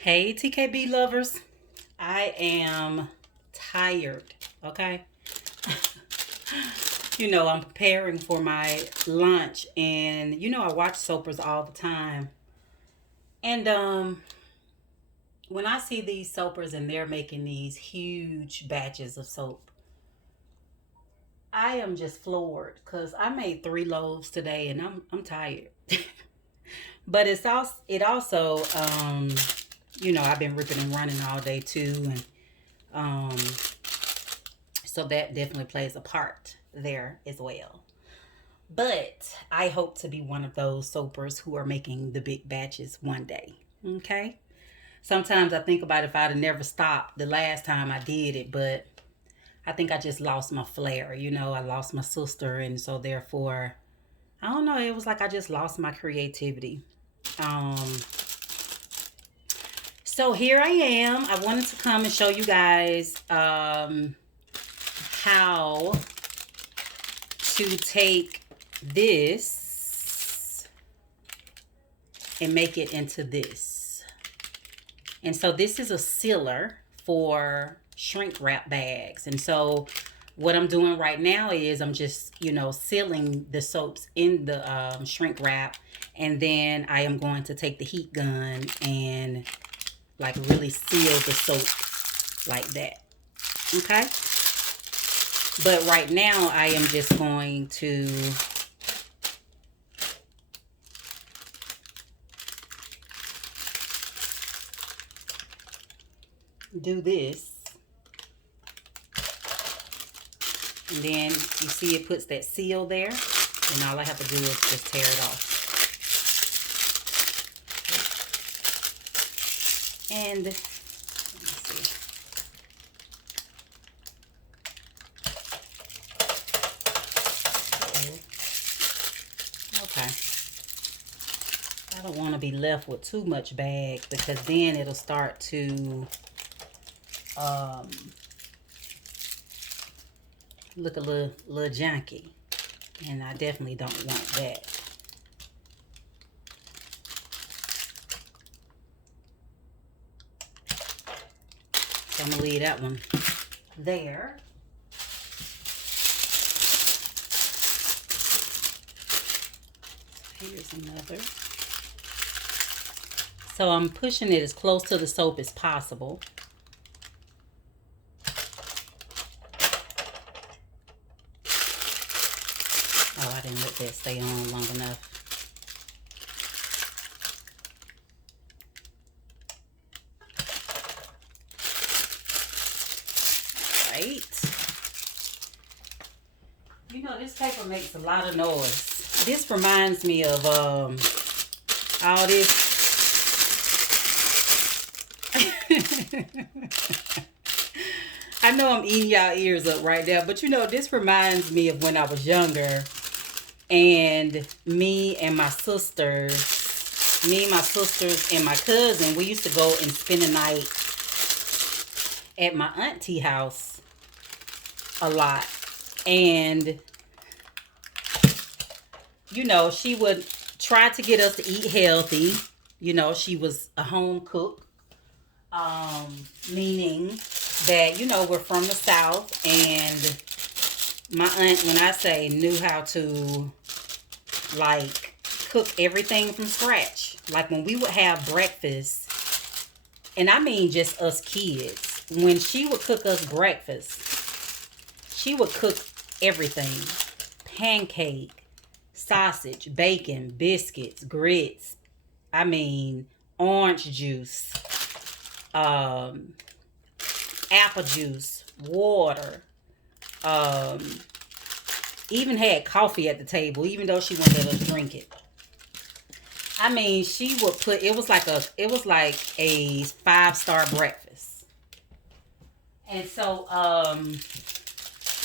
Hey, TKB lovers. I am tired, okay? I'm preparing for my lunch and I watch soapers all the time. And when I see these soapers and they're making these huge batches of soap, I am just floored cuz I made 3 loaves today and I'm tired. But it also I've been ripping and running all day too, and um so that definitely plays a part there as well. But I hope to be one of those soapers who are making the big batches one day. Okay. Sometimes I think about if I'd have never stopped the last time I did it, but I think I just lost my flair. I lost my sister, and so therefore, I don't know. It was like I just lost my creativity. Um, so here I am. I wanted to come and show you guys how to take this and make it into this. And so this is a sealer for shrink wrap bags. And so what I'm doing right now is I'm just, sealing the soaps in the shrink wrap. And then I am going to take the heat gun and like really seal the soap like that. Okay. But right now I am just going to do this. And then you see it puts that seal there. And all I have to do is just tear it off. And let me see. Okay. I don't want to be left with too much bag because then it'll start to um, look a little junky, and I definitely don't want that. So I'm gonna leave that one there. Here's another. So I'm pushing it as close to the soap as possible. Oh, I didn't let that stay on long enough. Right. This paper makes a lot of noise. This reminds me of all this. I know I'm eating y'all ears up right now, but this reminds me of when I was younger and me and my sisters and my cousin, we used to go and spend the night at my auntie house a lot. And she would try to get us to eat healthy. She was a home cook, meaning that we're from the South, and my aunt, when I say, knew how to like cook everything from scratch. Like when we would have breakfast, and I mean just us kids, when she would cook us breakfast, she would cook everything: pancake, sausage, bacon, biscuits, grits. I mean, orange juice, um, apple juice, water. Um, Even had coffee at the table, even though she wouldn't let us drink it. I mean, she would put it was like a 5-star breakfast. And so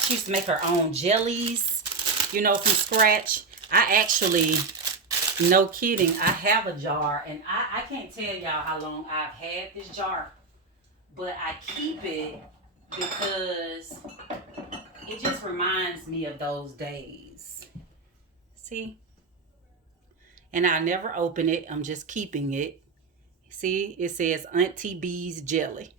she used to make her own jellies, from scratch. I actually, no kidding, I have a jar, and I can't tell y'all how long I've had this jar, but I keep it because it just reminds me of those days. See? And I never open it. I'm just keeping it. See, it says Auntie B's jelly.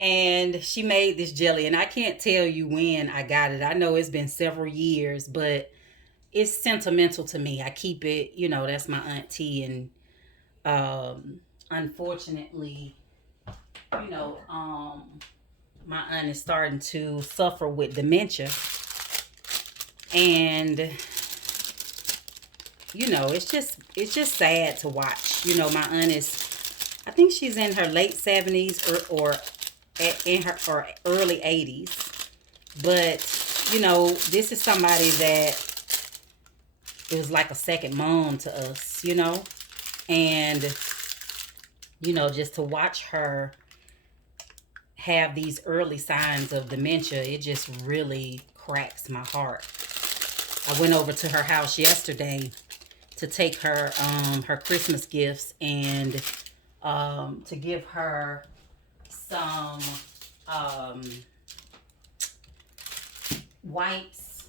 And she made this jelly, and I can't tell you when I got it. I know it's been several years, but it's sentimental to me. I keep it, that's my auntie, and unfortunately, you know, um, my aunt is starting to suffer with dementia, and it's just sad to watch. My aunt is, I think she's in her late 70s in her or early 80s, but this is somebody that it was like a second mom to us, and just to watch her have these early signs of dementia, it just really cracks my heart. I went over to her house yesterday to take her her Christmas gifts, and to give her some wipes.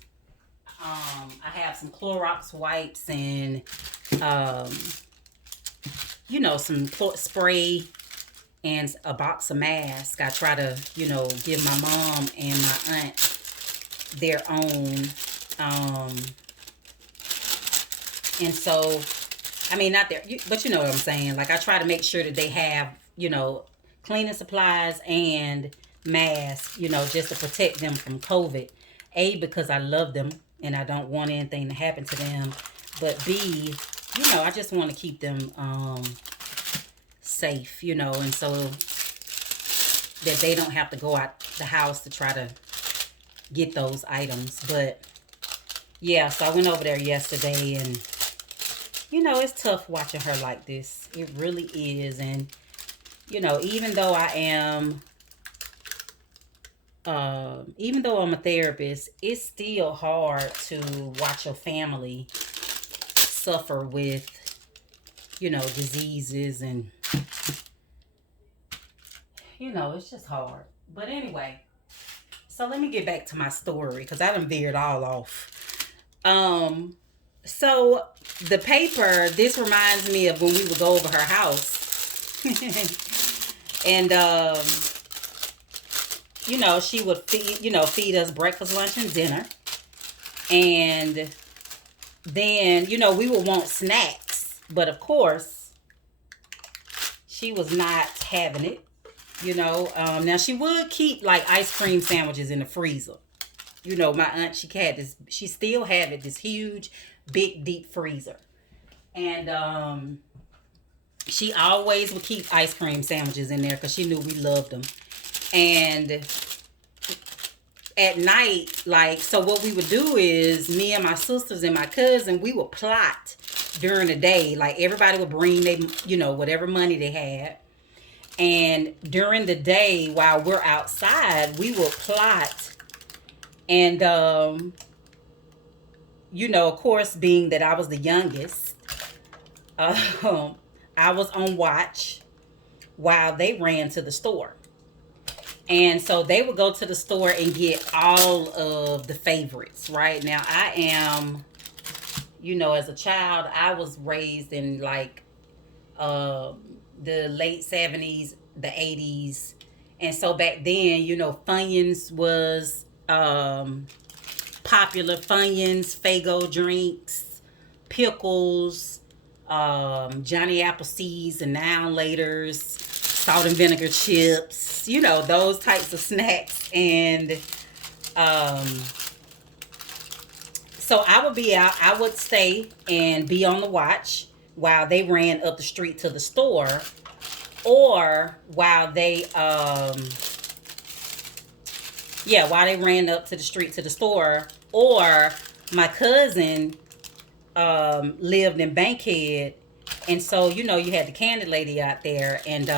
I have some Clorox wipes and some spray and a box of masks. I try to give my mom and my aunt their own. And so, I mean, not there, but you know what I'm saying. Like, I try to make sure that they have, cleaning supplies and masks, just to protect them from COVID. A, because I love them and I don't want anything to happen to them. But B, I just want to keep them safe, and so that they don't have to go out the house to try to get those items. But yeah, so I went over there yesterday, and it's tough watching her like this. It really is. And even though I'm a therapist, it's still hard to watch your family suffer with diseases, and it's just hard. But anyway, so let me get back to my story, because I done veered all off. So the paper, this reminds me of when we would go over her house. And she would feed us breakfast, lunch, and dinner. And then we would want snacks, but of course she was not having it. Now she would keep like ice cream sandwiches in the freezer. My aunt, she still had this huge, big, deep freezer. And she always would keep ice cream sandwiches in there because she knew we loved them. And at night, so what we would do is, me and my sisters and my cousin, we would plot during the day. Like, everybody would bring their, whatever money they had. And during the day, while we're outside, we would plot. And, of course, being that I was the youngest, I was on watch while they ran to the store. And so they would go to the store and get all of the favorites, right? Now, I am, as a child, I was raised in like the late 70s, the 80s. And so back then, Funyuns was popular. Funyuns, Faygo drinks, pickles, Johnny Appleseeds and Now and Laters, salt and vinegar chips, those types of snacks. And so I would stay and be on the watch while they ran up the street to the store, or while they ran up to the street to the store, or my cousin lived in Bankhead. And so, you had the candy lady out there, and,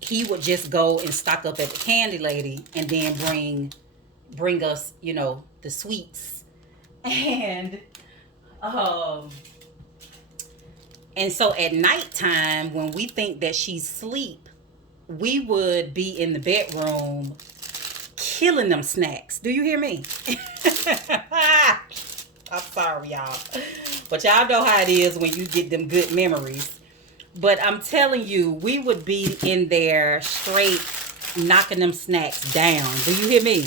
he would just go and stock up at the candy lady and then bring us, the sweets. And so at nighttime, when we think that she's asleep, we would be in the bedroom killing them snacks. Do you hear me? I'm sorry, y'all. But y'all know how it is when you get them good memories. But I'm telling you, we would be in there straight knocking them snacks down. Do you hear me?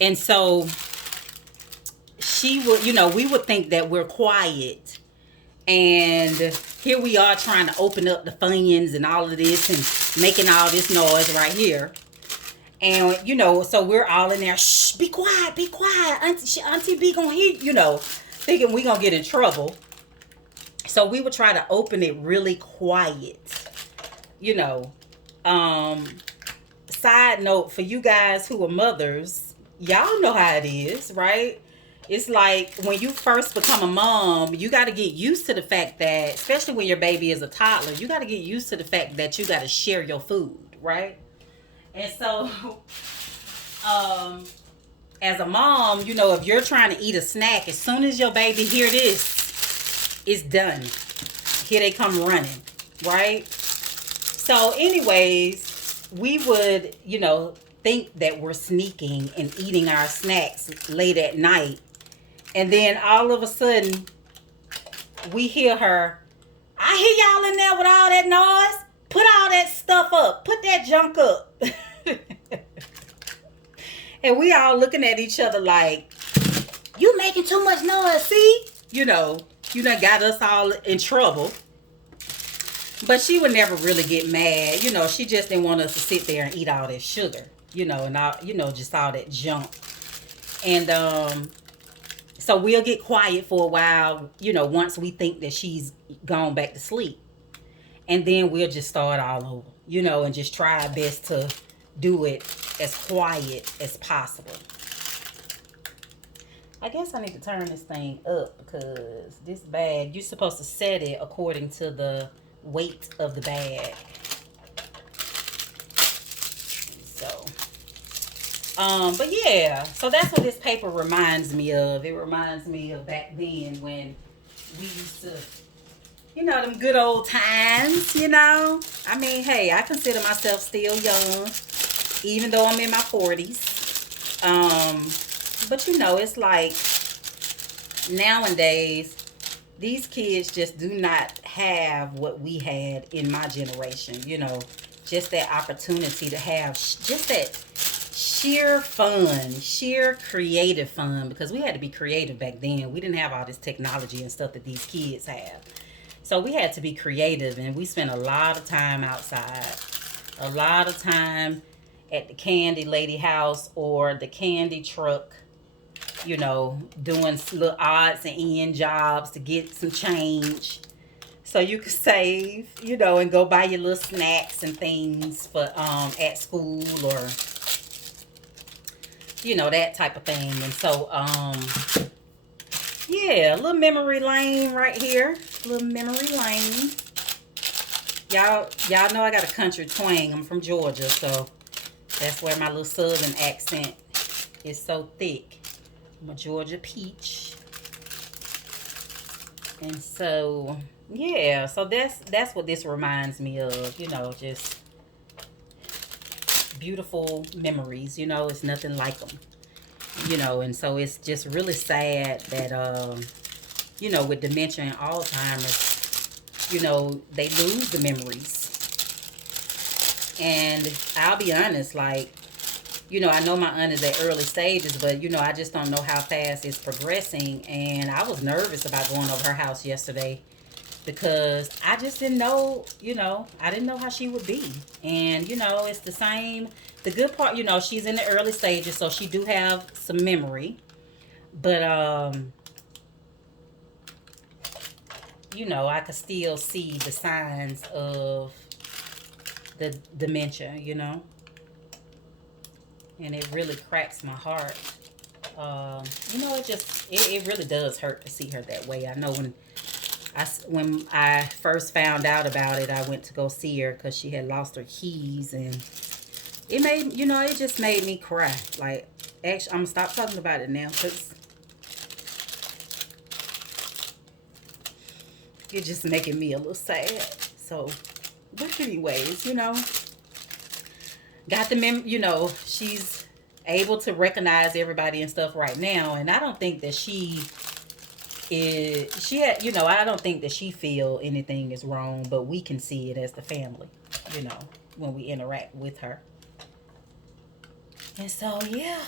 And so she would, we would think that we're quiet. And here we are trying to open up the Funyuns and all of this and making all this noise right here. And, so we're all in there, shh, be quiet, be quiet. Auntie B gonna hear, thinking we gonna get in trouble. So we would try to open it really quiet, Side note, for you guys who are mothers, y'all know how it is, right? It's like when you first become a mom, you got to get used to the fact that, especially when your baby is a toddler, you got to get used to the fact that you got to share your food, right? And so, as a mom, if you're trying to eat a snack, as soon as your baby hear this, it's done. Here they come running, right? So anyways, we would, think that we're sneaking and eating our snacks late at night. And then all of a sudden, we hear her, I hear y'all in there with all that noise. Put all that stuff up. Put that junk up. And we all looking at each other like, you making too much noise, see? You done got us all in trouble. But she would never really get mad. She just didn't want us to sit there and eat all that sugar, and all, just all that junk. And so we'll get quiet for a while, once we think that she's gone back to sleep. And then we'll just start all over, and just try our best to do it as quiet as possible. I guess I need to turn this thing up because this bag, you're supposed to set it according to the weight of the bag. So, but yeah, so that's what this paper reminds me of. It reminds me of back then when we used to, them good old times, I mean, hey, I consider myself still young, even though I'm in my 40s. But it's like nowadays, these kids just do not have what we had in my generation, just that opportunity to have just that sheer fun, sheer creative fun, because we had to be creative back then. We didn't have all this technology and stuff that these kids have. So we had to be creative, and we spent a lot of time outside, a lot of time at the candy lady house or the candy truck, doing little odds and end jobs to get some change so you could save, and go buy your little snacks and things for at school or that type of thing. And so yeah, a little memory lane right here, a little memory lane. Y'all know I got a country twang. I'm from Georgia, so that's where my little southern accent is so thick. I'm a Georgia peach. And so, yeah, so that's what this reminds me of, just beautiful memories, it's nothing like them, and so it's just really sad that, with dementia and Alzheimer's, they lose the memories. And I'll be honest, like, I know my aunt is at early stages, but, I just don't know how fast it's progressing. And I was nervous about going over her house yesterday because I just didn't know, I didn't know how she would be. And, it's the same. The good part, she's in the early stages, so she do have some memory. But, I could still see the signs of the dementia, and it really cracks my heart. It really does hurt to see her that way. I know when I first found out about it, I went to go see her because she had lost her keys, and it made, it just made me cry. Like, actually, I'm gonna stop talking about it now because it's just making me a little sad. So, but anyways, got the she's able to recognize everybody and stuff right now, and I don't think that she she had, you know, I don't think that she feel anything is wrong, but we can see it as the family, you know, when we interact with her. And so, yeah,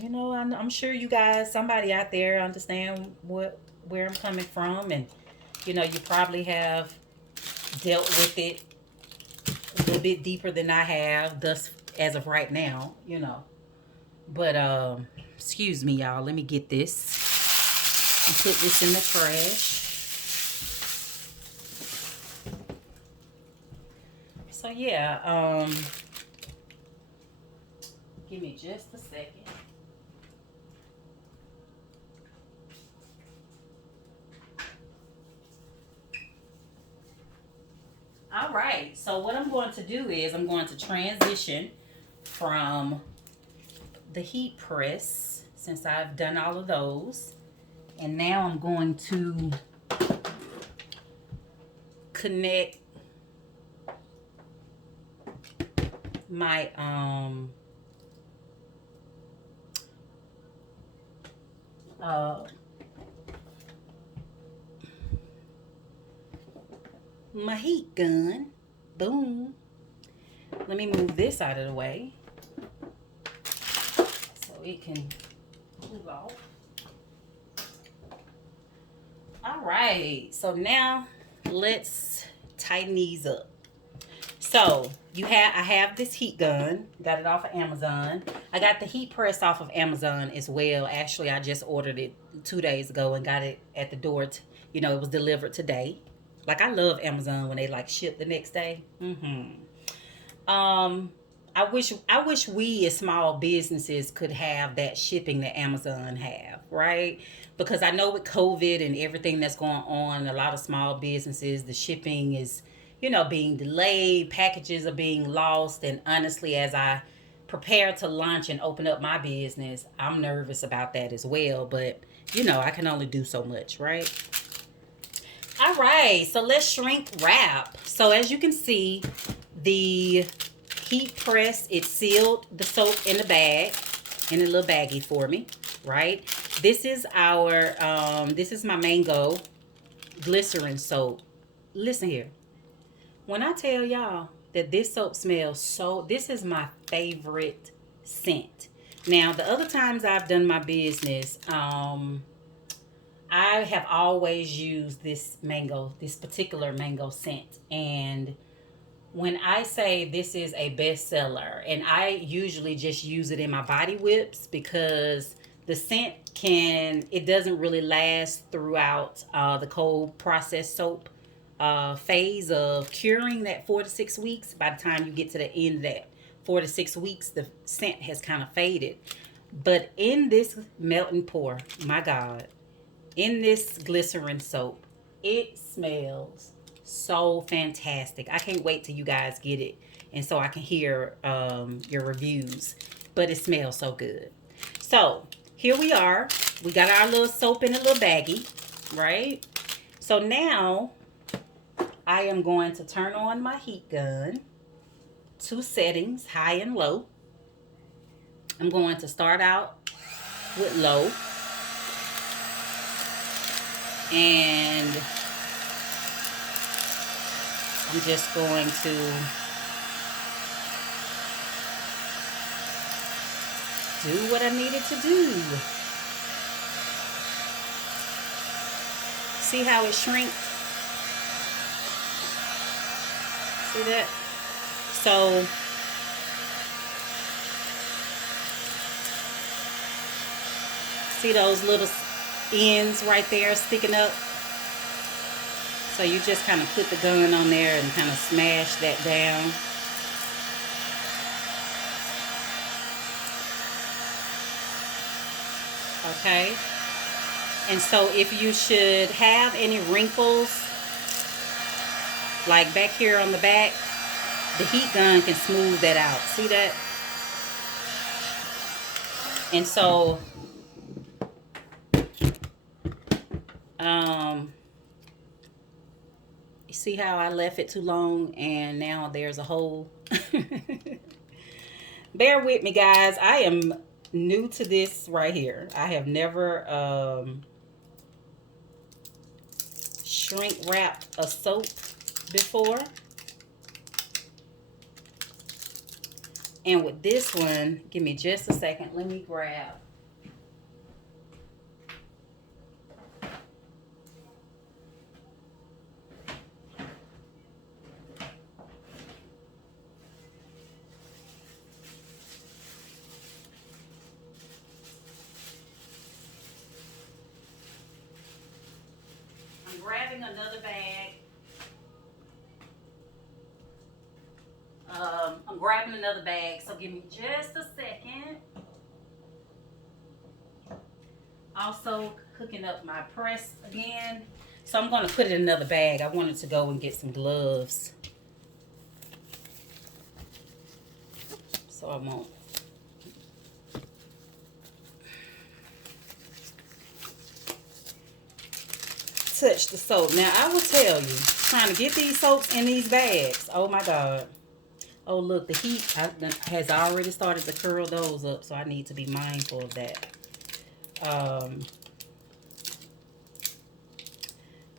you know, I'm sure you guys, somebody out there understand where I'm coming from, and you know, you probably have dealt with it a little bit deeper than I have, thus as of right now, you know. But excuse me, y'all. Let me get this and put this in the trash. So yeah, give me just a second. All right. So what I'm going to do is I'm going to transition from the heat press, since I've done all of those, and now I'm going to connect my my heat gun. Boom. Let me move this out of the way so it can cool off. All right, so now let's tighten these up. So I have this heat gun, got it off of Amazon. I got the heat press off of Amazon as well. Actually, I just ordered it 2 days ago and got it at the door. You know, it was delivered today. Like, I love Amazon when they like ship the next day. I wish we as small businesses could have that shipping that Amazon have, right? Because I know with COVID and everything that's going on, a lot of small businesses, the shipping is, you know, being delayed, packages are being lost, and honestly, as I prepare to launch and open up my business, I'm nervous about that as well, but you know, I can only do so much, right? All right, so let's shrink wrap. So as you can see, the heat press, it sealed the soap in the bag, in a little baggie for me, right? This is our, this is my mango glycerin soap. Listen here. When I tell y'all that this soap smells so, this is my favorite scent. Now, the other times I've done my business, I have always used this particular mango scent. And when I say this is a bestseller, and I usually just use it in my body whips because the scent it doesn't really last throughout the cold processed soap phase of curing, that 4 to 6 weeks. By the time you get to the end of that 4 to 6 weeks, the scent has kind of faded. But in this melt and pour, my God, in this glycerin soap, it smells so fantastic. I can't wait till you guys get it, and so I can hear your reviews. But it smells so good. So here we are. We got our little soap in a little baggie, right? So now I am going to turn on my heat gun. 2 settings, high and low. I'm going to start out with low. And I'm just going to do what I needed to do. See how it shrinks? See that? So see those little ends right there sticking up? So you just kind of put the gun on there and kind of smash that down. Okay. And so if you should have any wrinkles, like back here on the back, the heat gun can smooth that out. See that? And so you see how I left it too long and now there's a hole? Bear with me, guys. I am new to this right here. I have never shrink wrap a soap before. And with this one, give me just a second. Let me grab. I'm grabbing another bag. I'm grabbing another bag, so give me just a second. Also cooking up my press again. So I'm going to put it in another bag. I wanted to go and get some gloves. So I won't. Touch the soap. Now I will tell you, trying to get these soaps in these bags. Oh my God. Oh look, the heat has already started to curl those up, so I need to be mindful of that.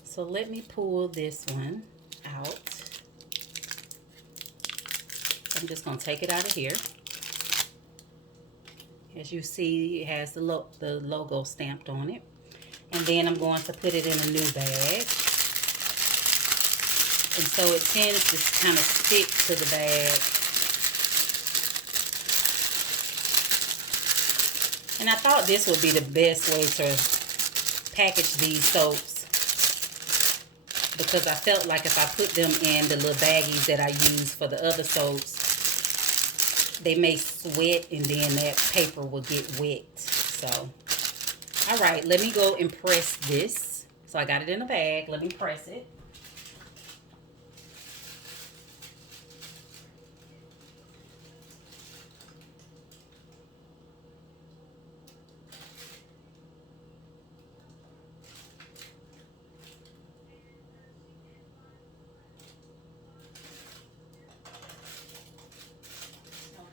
So let me pull this one out. I'm just gonna take it out of here. As you see, it has the logo stamped on it. And then I'm going to put it in a new bag. And so it tends to kind of stick to the bag. And I thought this would be the best way to package these soaps, because I felt like if I put them in the little baggies that I use for the other soaps, they may sweat and then that paper will get wet. So, all right, let me go and press this. So I got it in a bag. Let me press it.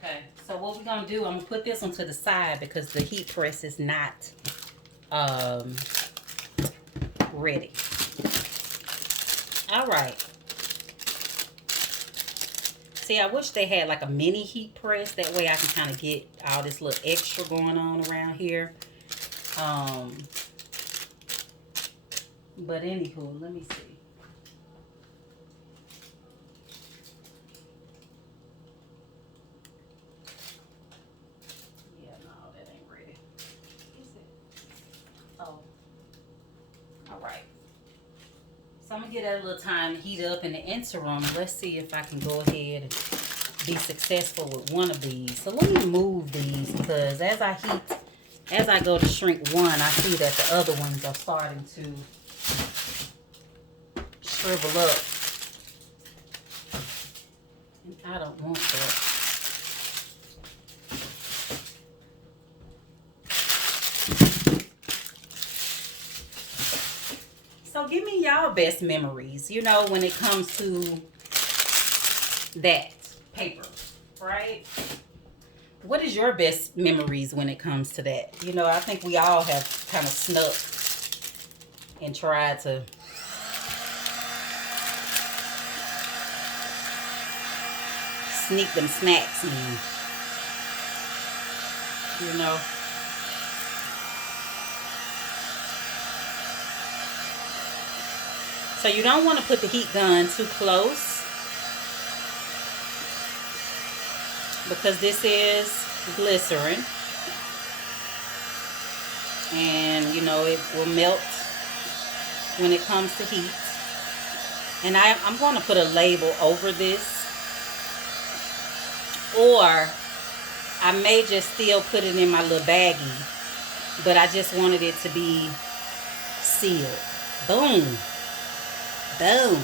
Okay, so what we're gonna do, I'm gonna put this one to the side because the heat press is not ready. All right. See, I wish they had like a mini heat press. That way I can kind of get all this little extra going on around here. But anywho, let me see. So I'm going to get a little time to heat up in the interim. Let's see if I can go ahead and be successful with one of these. So let me move these, because as I go to shrink one, I see that the other ones are starting to shrivel up. And I don't want that. So give me y'all best memories, you know, when it comes to that paper, right? What is your best memories when it comes to that? You know, I think we all have kind of snuck and tried to sneak them snacks in, you know. So you don't want to put the heat gun too close, because this is glycerin, and you know it will melt when it comes to heat. And I'm going to put a label over this, or I may just still put it in my little baggie, but I just wanted it to be sealed. Boom. Boom.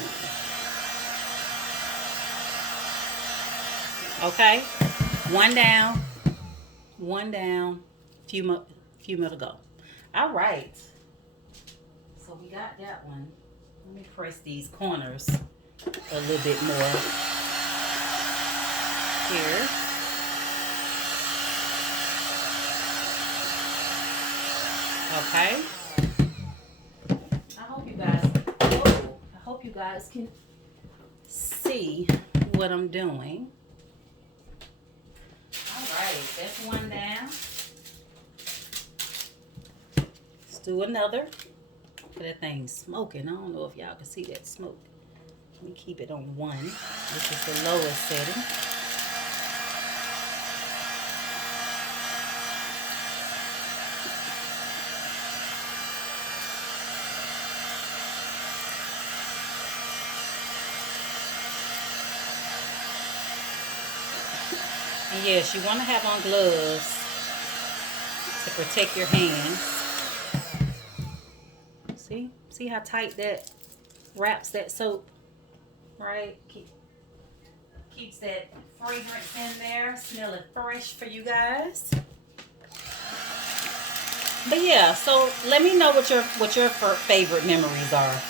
Okay. One down. Few more to go. All right. So we got that one. Let me press these corners a little bit more here. Okay. I hope you guys. Whoa. guys can see what I'm doing. All right, that's one down. Let's do another. That thing's smoking. I don't know if y'all can see that smoke. Let me keep it on 1. This is the lowest setting. And yes, you want to have on gloves to protect your hands. See how tight that wraps that soap, right? Keeps that fragrance in there, smelling fresh for you guys. But yeah, so let me know what your favorite memories are.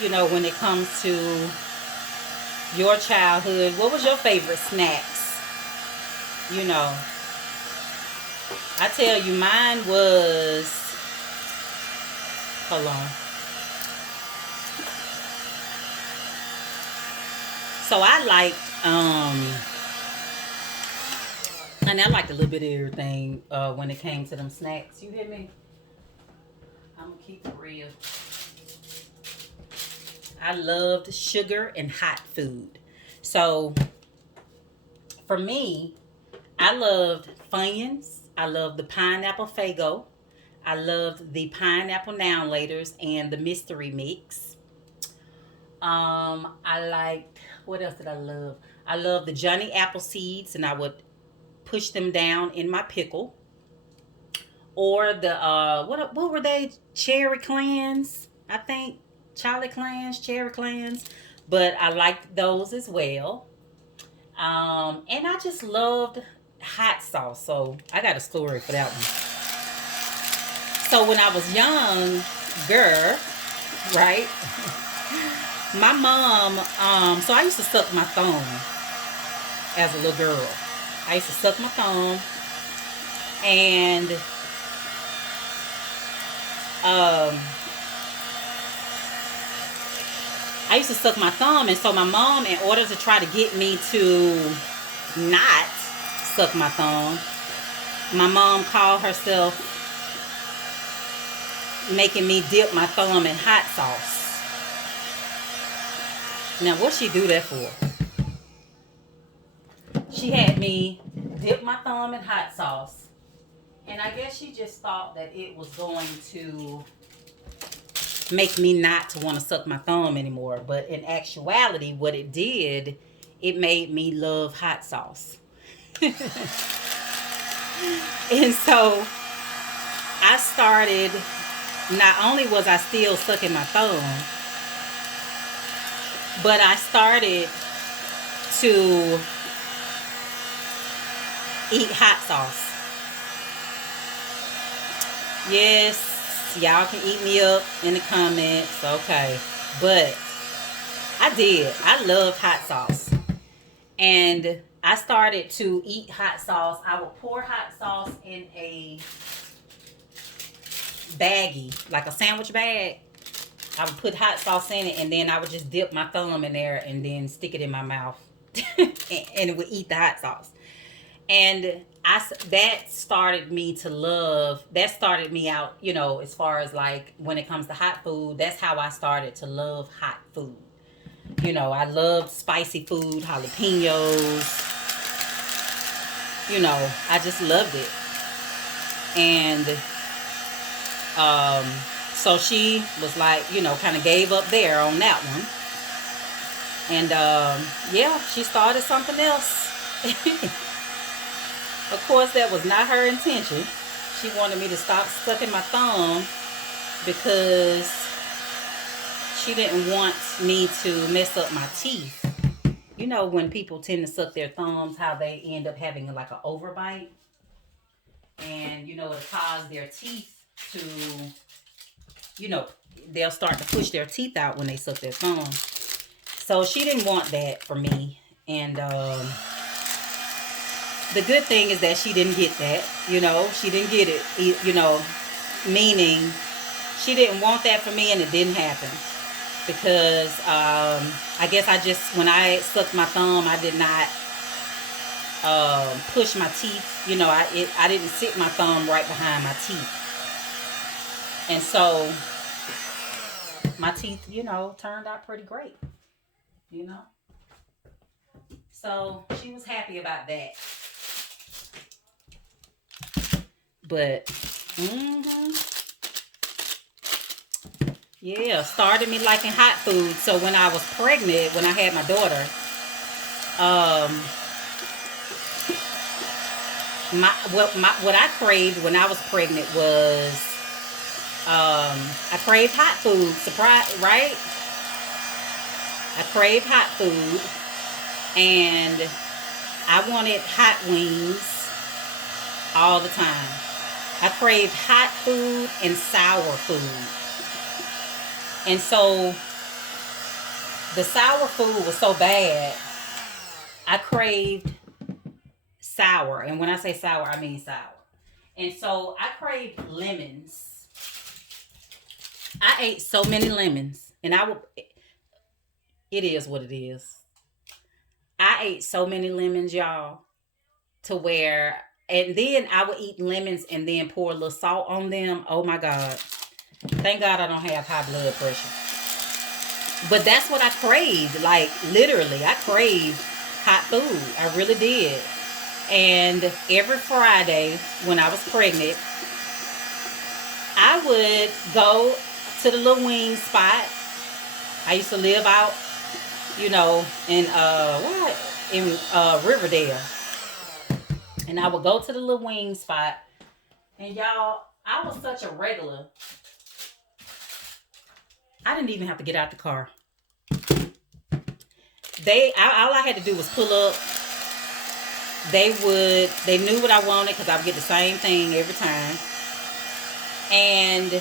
You know, when it comes to your childhood, what was your favorite snacks? You know, I tell you, mine was, hold on. So I liked, and I liked a little bit of everything when it came to them snacks. You hear me? I'm gonna keep it real. I loved sugar and hot food. So for me, I loved Funyuns. I loved the pineapple Faygo. I loved the pineapple Now and Laters and the mystery mix. I liked, what else did I love? I loved the Johnny Apple seeds, and I would push them down in my pickle. Or the what were they? Cherry clans, I think. Charlie clans, cherry clans. But I liked those as well. And I just loved hot sauce. So I got a story for that one. So when I was younger, right? My mom, so I used to suck my thumb as a little girl. I used to suck my thumb, and I used to suck my thumb, and so my mom, in order to try to get me to not suck my thumb, my mom called herself making me dip my thumb in hot sauce. Now, what she do that for? She had me dip my thumb in hot sauce, and I guess she just thought that it was going to make me not to want to suck my thumb anymore. But in actuality, what it did, it made me love hot sauce. And so I started, not only was I still sucking my thumb, but I started to eat hot sauce. Yes, y'all can eat me up in the comments, okay. But I did. I loved hot sauce. And I started to eat hot sauce. I would pour hot sauce in a baggie, like a sandwich bag. I would put hot sauce in it, and then I would just dip my thumb in there and then stick it in my mouth. and it would eat the hot sauce. And that started me to love, that started me out, you know, as far as like when it comes to hot food, that's how I started to love hot food. You know, I loved spicy food, jalapenos. You know, I just loved it. And so she was like, you know, kind of gave up there on that one. And yeah, she started something else. Of course, that was not her intention. She wanted me to stop sucking my thumb because she didn't want me to mess up my teeth. You know, when people tend to suck their thumbs, how they end up having like an overbite. And, you know, it'll cause their teeth to, you know, they'll start to push their teeth out when they suck their thumb. So she didn't want that for me. And the good thing is that she didn't get that, you know. She didn't get it, you know, meaning she didn't want that for me, and it didn't happen. because I guess when I sucked my thumb, I did not push my teeth. You know, I didn't sit my thumb right behind my teeth. And so my teeth, you know, turned out pretty great, you know. So she was happy about that. But, yeah, started me liking hot food. So when I was pregnant, when I had my daughter, what I craved when I was pregnant was I craved hot food. Surprise, right? I craved hot food, and I wanted hot wings all the time. I craved hot food and sour food. And so the sour food was so bad, I craved sour. And when I say sour, I mean sour. And so I craved lemons. I ate so many lemons, and it is what it is. I ate so many lemons, y'all, to where, and then I would eat lemons and then pour a little salt on them. Oh my God. Thank God I don't have high blood pressure. But that's what I craved. Like, literally, I craved hot food. I really did. And every Friday when I was pregnant, I would go to the little wing spot. I used to live out, you know, in Riverdale. And I would go to the little wing spot. And y'all, I was such a regular. I didn't even have to get out the car. All I had to do was pull up. They knew what I wanted because I would get the same thing every time. And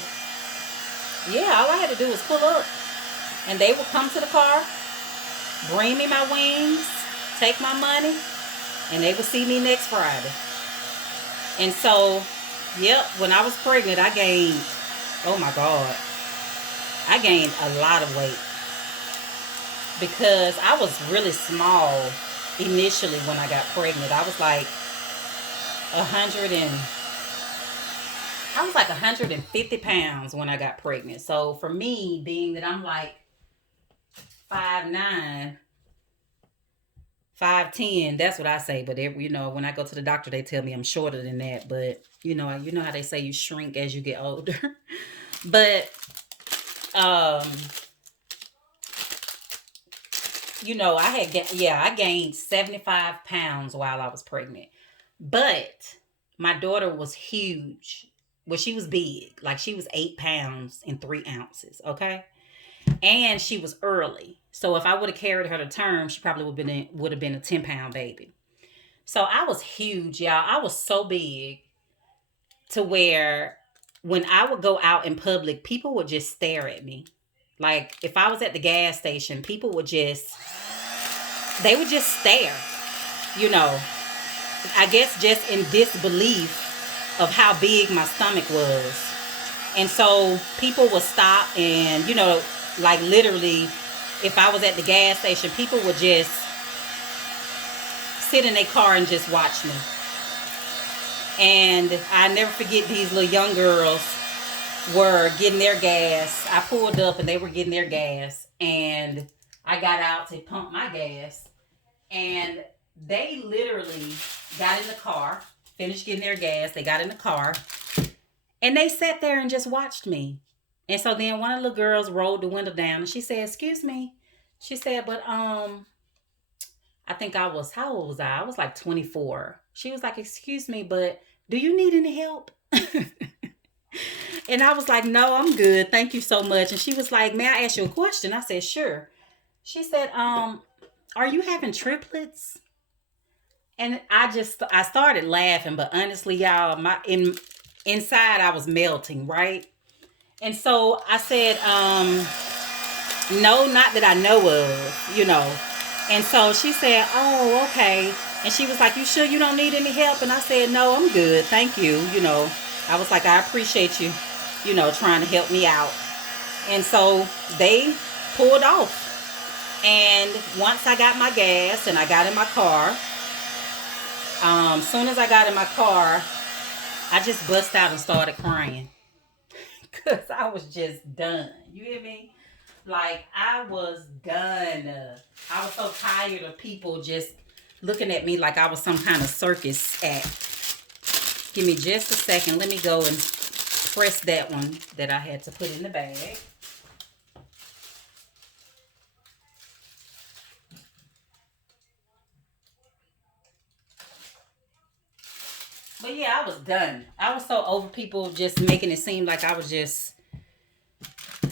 yeah, all I had to do was pull up. And they would come to the car, bring me my wings, take my money, and they would see me next Friday. And so, yep, when I was pregnant, I gained, oh my God, I gained a lot of weight. Because I was really small initially when I got pregnant. I was like 150 pounds when I got pregnant. So for me, being that I'm like 5'9", 5'10", that's what I say. But you know, when I go to the doctor, they tell me I'm shorter than that. But you know how they say you shrink as you get older. But you know, I gained 75 pounds while I was pregnant. But my daughter was huge. Well, she was big. Like, she was 8 pounds and 3 ounces, okay? And she was early. So if I would have carried her to term, she probably would have been a 10-pound baby. So I was huge, y'all. I was so big to where when I would go out in public, people would just stare at me. Like, if I was at the gas station, people would just stare, you know. I guess just in disbelief of how big my stomach was. And so people would stop and, you know, like literally, if I was at the gas station, people would just sit in their car and just watch me. And I never forget, these little young girls were getting their gas. I pulled up and they were getting their gas. And I got out to pump my gas. And they literally got in the car, finished getting their gas. They got in the car. And they sat there and just watched me. And so then one of the little girls rolled the window down and she said, "Excuse me." She said, "But I think how old was I? I was like 24. She was like, "Excuse me, but do you need any help?" And I was like, "No, I'm good. Thank you so much." And she was like, "May I ask you a question?" I said, "Sure." She said, "Are you having triplets?" And I started laughing, but honestly, y'all, inside I was melting, right? And so I said, "No, not that I know of, you know." And so she said, "Oh, okay." And she was like, "You sure you don't need any help?" And I said, "No, I'm good. Thank you." You know, I was like, "I appreciate you, you know, trying to help me out." And so they pulled off. And once I got my gas and I got in my car, soon as I got in my car, I just bust out and started crying. Because I was just done. You hear me? Like, I was done. I was so tired of people just looking at me like I was some kind of circus act. Give me just a second. Let me go and press that one that I had to put in the bag. But yeah, I was done. I was so over people just making it seem like I was just,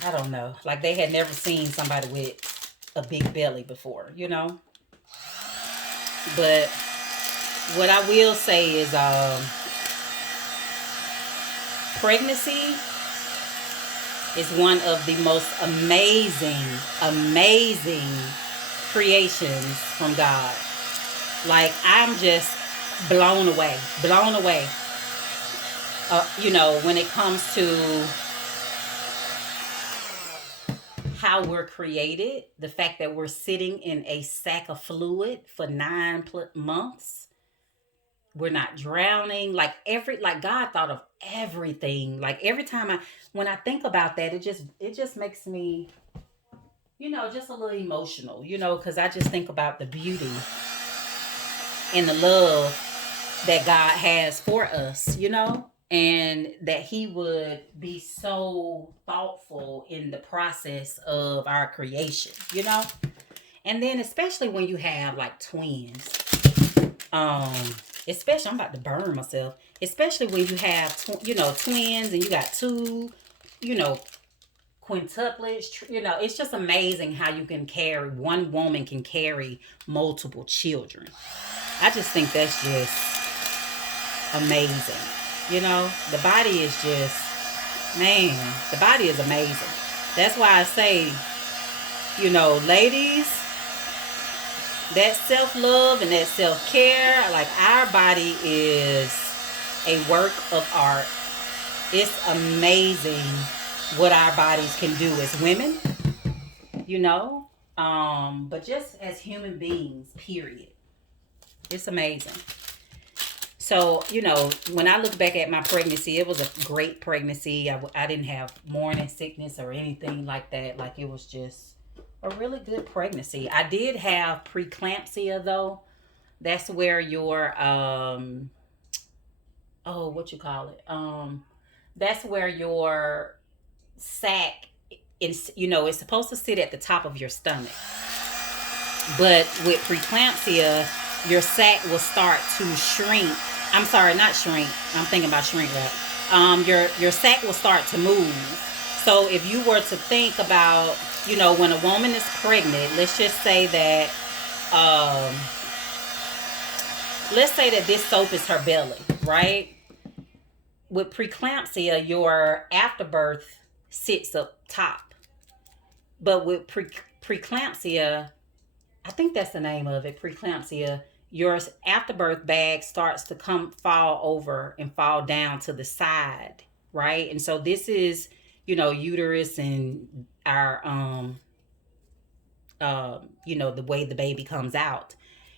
I don't know, like they had never seen somebody with a big belly before, you know? But what I will say is pregnancy is one of the most amazing creations from God. Like, I'm just blown away. You know, when it comes to how we're created, the fact that we're sitting in a sack of fluid for 9 months, we're not drowning. Like God thought of everything. Like every time when I think about that, it just makes me, you know, just a little emotional, you know, because I just think about the beauty and the love that God has for us, you know, and that He would be so thoughtful in the process of our creation, you know. And then especially when you have like twins, especially, I'm about to burn myself, especially when you have twins and you got two, you know, quintuplets, you know, it's just amazing how you can carry, one woman can carry multiple children. I just think that's just amazing. You know, the body is just, man, the body is amazing. That's why I say, you know, ladies, that self-love and that self-care, like our body is a work of art. It's amazing what our bodies can do as women, you know, but just as human beings, period. It's amazing. So, you know, when I look back at my pregnancy, it was a great pregnancy. I didn't have morning sickness or anything like that. Like, it was just a really good pregnancy. I did have preeclampsia, though. That's where your, what you call it? That's where your sac is, you know, it's supposed to sit at the top of your stomach. But with preeclampsia, your sac will start to shrink. I'm sorry, not shrink. I'm thinking about shrink wrap. Your sac will start to move. So if you were to think about, you know, when a woman is pregnant, let's just say that, this soap is her belly, right? With preeclampsia, your afterbirth sits up top. But with preeclampsia, I think that's the name of it, preeclampsia, your afterbirth bag starts to fall over and fall down to the side, right? And so this is, you know, uterus and our, you know, the way the baby comes out.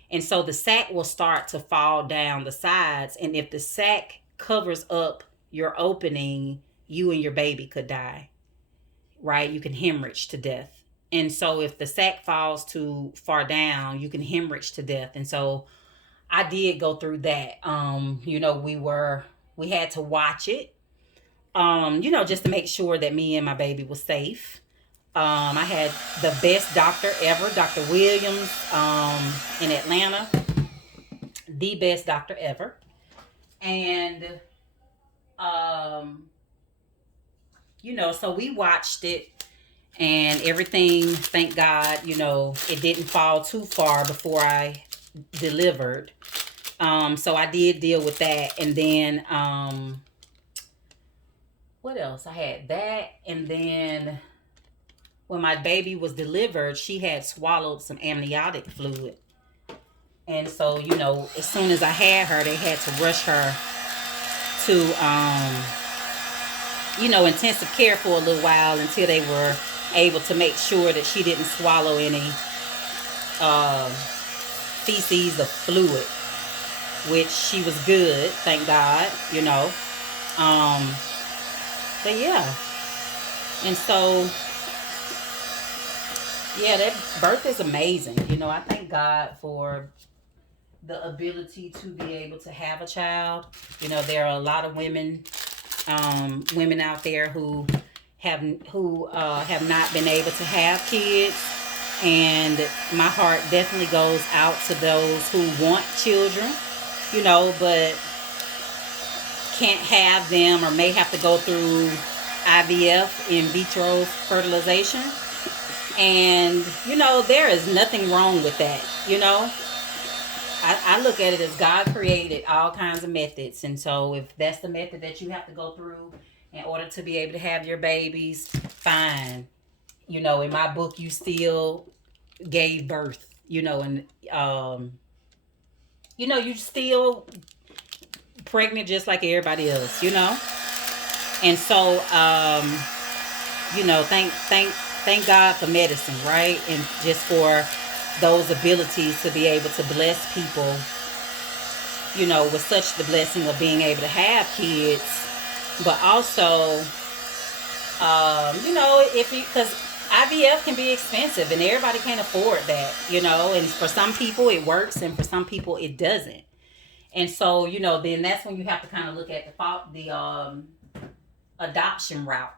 And so the sac will start to fall down the sides. And if the sac covers up your opening, you and your baby could die, right? You can hemorrhage to death. And so if the sac falls too far down, you can hemorrhage to death. And so I did go through that. You know, we had to watch it, you know, just to make sure that me and my baby was safe. I had the best doctor ever, Dr. Williams, in Atlanta. The best doctor ever. And, you know, so we watched it. And everything, thank God, you know, it didn't fall too far before I delivered. So I did deal with that. And then, what else? I had that. And then when my baby was delivered, she had swallowed some amniotic fluid. And so, you know, as soon as I had her, they had to rush her to, you know, intensive care for a little while until they were able to make sure that she didn't swallow any feces or fluid, which she was good, thank God, you know. But yeah, and so yeah, that birth is amazing. You know, I thank God for the ability to be able to have a child. You know, there are a lot of women out there who have not been able to have kids, and my heart definitely goes out to those who want children, you know, but can't have them or may have to go through IVF, in vitro fertilization. And, you know, there is nothing wrong with that, you know. I look at it as God created all kinds of methods. And so if that's the method that you have to go through in order to be able to have your babies, fine. You know, in my book, you still gave birth, you know, and, you know, you still pregnant just like everybody else, you know. And so, you know, thank God for medicine, right? And just for those abilities to be able to bless people, you know, with such the blessing of being able to have kids, but also, you know, if you, because IVF can be expensive and everybody can't afford that, you know, and for some people it works and for some people it doesn't. And so, you know, then that's when you have to kind of look at the adoption route,